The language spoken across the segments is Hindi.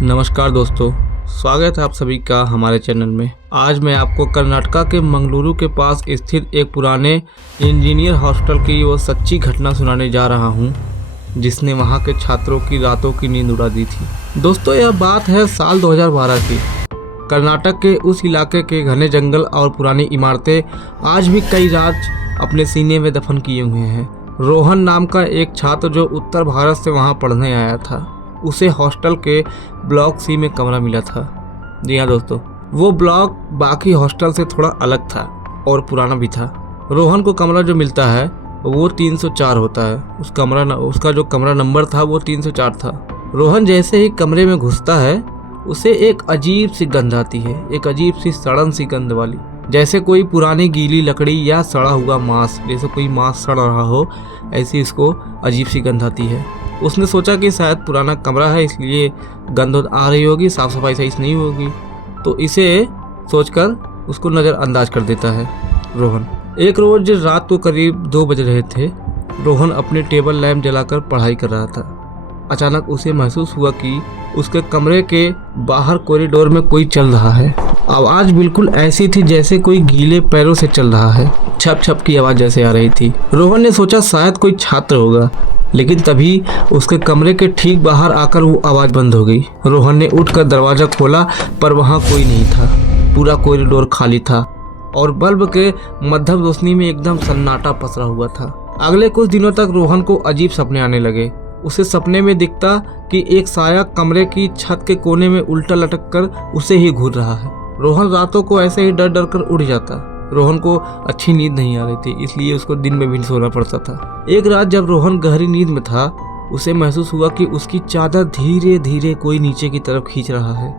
नमस्कार दोस्तों, स्वागत है आप सभी का हमारे चैनल में। आज मैं आपको कर्नाटका के मंगलुरु के पास स्थित एक पुराने इंजीनियर हॉस्टल की वो सच्ची घटना सुनाने जा रहा हूँ जिसने वहाँ के छात्रों की रातों की नींद उड़ा दी थी। दोस्तों, यह बात है साल 2012 की। कर्नाटक के उस इलाके के घने जंगल और पुरानी इमारतें आज भी कई राज अपने सीने में दफन किए हुए हैं। रोहन नाम का एक छात्र जो उत्तर भारत से वहाँ पढ़ने आया था, उसे हॉस्टल के ब्लॉक सी में कमरा मिला था। जी हाँ दोस्तों, वो ब्लॉक बाकी हॉस्टल से थोड़ा अलग था और पुराना भी था। रोहन को कमरा जो मिलता है वो 304 होता है। उसका जो कमरा नंबर था वो 304 था। रोहन जैसे ही कमरे में घुसता है उसे एक अजीब सी गंध आती है, एक अजीब सी सड़न सी गंध वाली, जैसे कोई पुरानी गीली लकड़ी या सड़ा हुआ मांस, जैसे कोई मांस सड़ रहा हो, ऐसी इसको अजीब सी गंध आती है। उसने सोचा कि शायद पुराना कमरा है इसलिए गंध आ रही होगी, साफ सफाई सही से नहीं होगी, तो इसे सोचकर उसको नज़रअंदाज कर देता है रोहन। एक रोज रात को करीब 2 बज रहे थे। रोहन अपने टेबल लैंप जलाकर पढ़ाई कर रहा था। अचानक उसे महसूस हुआ कि उसके कमरे के बाहर कॉरिडोर में कोई चल रहा है। आवाज़ बिल्कुल ऐसी थी जैसे कोई गीले पैरों से चल रहा है। छप छप की आवाज़ जैसे आ रही थी। रोहन ने सोचा शायद कोई छात्र होगा, लेकिन तभी उसके कमरे के ठीक बाहर आकर वो आवाज़ बंद हो गई। रोहन ने उठकर दरवाज़ा खोला पर वहाँ कोई नहीं था। पूरा कॉरिडोर खाली था और बल्ब के मध्यम रोशनी में एकदम सन्नाटा पसरा हुआ था। अगले कुछ दिनों तक रोहन को अजीब सपने आने लगे। उसे सपने में दिखता कि एक साया कमरे की छत के कोने में उल्टा लटक कर उसे ही घूर रहा है। रोहन रातों को ऐसे ही डर डर कर उठ जाता। रोहन को अच्छी नींद नहीं आ रही थी, इसलिए उसको दिन में भी सोना पड़ता था। एक रात जब रोहन गहरी नींद में था, उसे महसूस हुआ कि उसकी चादर धीरे धीरे कोई नीचे की तरफ खींच रहा है।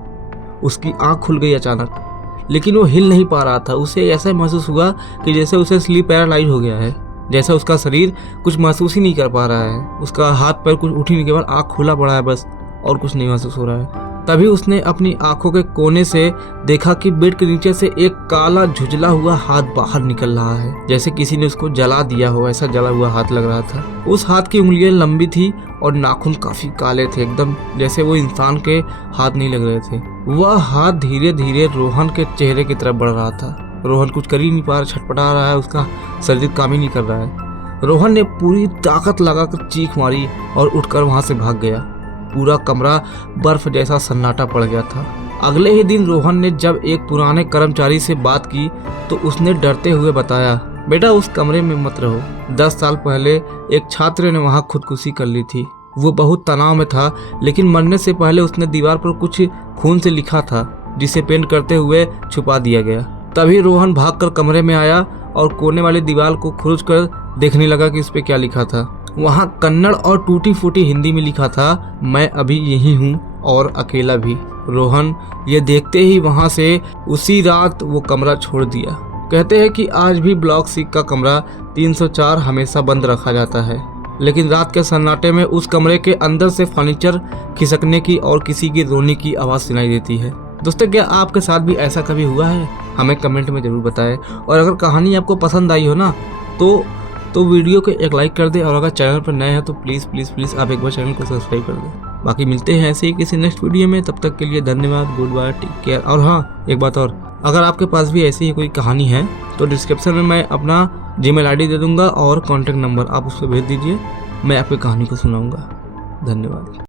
उसकी आंख खुल गई अचानक, लेकिन वो हिल नहीं पा रहा था। उसे ऐसा महसूस हुआ कि जैसे उसे स्लीप पैरालाइज हो गया है, जैसा उसका शरीर कुछ महसूस ही नहीं कर पा रहा है। उसका हाथ पैर कुछ उठने के बाद आँख खुला पड़ा है बस, और कुछ नहीं महसूस हो रहा है। तभी उसने अपनी आंखों के कोने से देखा कि बेड के नीचे से एक काला झुझला हुआ हाथ बाहर निकल रहा है, जैसे किसी ने उसको जला दिया हो, ऐसा जला हुआ हाथ लग रहा था। उस हाथ की उंगलियां लंबी थी और नाखून काफी काले थे, एकदम जैसे वो इंसान के हाथ नहीं लग रहे थे। वह हाथ धीरे धीरे रोहन के चेहरे की तरफ बढ़ रहा था। रोहन कुछ कर ही नहीं पा रहा, छटपटा रहा है, उसका शरीर काम ही नहीं कर रहा है। रोहन ने पूरी ताकत लगाकर चीख मारी और उठकर वहां से भाग गया। पूरा कमरा बर्फ जैसा सन्नाटा पड़ गया था। अगले ही दिन रोहन ने जब एक पुराने कर्मचारी से बात की तो उसने डरते हुए बताया, बेटा उस कमरे में मत रहो। 10 साल पहले एक छात्र ने वहां खुदकुशी कर ली थी। वो बहुत तनाव में था, लेकिन मरने से पहले उसने दीवार पर कुछ खून से लिखा था, जिसे पेंट करते हुए छुपा दिया गया। तभी रोहन भागकर कमरे में आया और कोने वाली दीवार को खुरच कर देखने लगा कि इस पे क्या लिखा था। वहाँ कन्नड़ और टूटी फूटी हिंदी में लिखा था, मैं अभी यही हूँ और अकेला भी। रोहन ये देखते ही वहाँ से उसी रात वो कमरा छोड़ दिया। कहते हैं कि आज भी ब्लॉक सी का कमरा 304 हमेशा बंद रखा जाता है, लेकिन रात के सन्नाटे में उस कमरे के अंदर से फर्नीचर खिसकने की और किसी की रोने की आवाज़ सुनाई देती है। दोस्तों, क्या आपके साथ भी ऐसा कभी हुआ है? हमें कमेंट में ज़रूर बताएं। और अगर कहानी आपको पसंद आई हो ना तो वीडियो को एक लाइक कर दे, और अगर चैनल पर नए हैं तो प्लीज़ प्लीज़ प्लीज़ आप एक बार चैनल को सब्सक्राइब कर दें। बाकी मिलते हैं ऐसे ही किसी नेक्स्ट वीडियो में। तब तक के लिए धन्यवाद, गुड बाय, टेक केयर। और हाँ, एक बात और, अगर आपके पास भी ऐसी ही कोई कहानी है तो डिस्क्रिप्शन में मैं अपना जीमेल ID दे दूँगा और कॉन्टैक्ट नंबर, आप उस पर भेज दीजिए, मैं आपकी कहानी को सुनाऊँगा। धन्यवाद।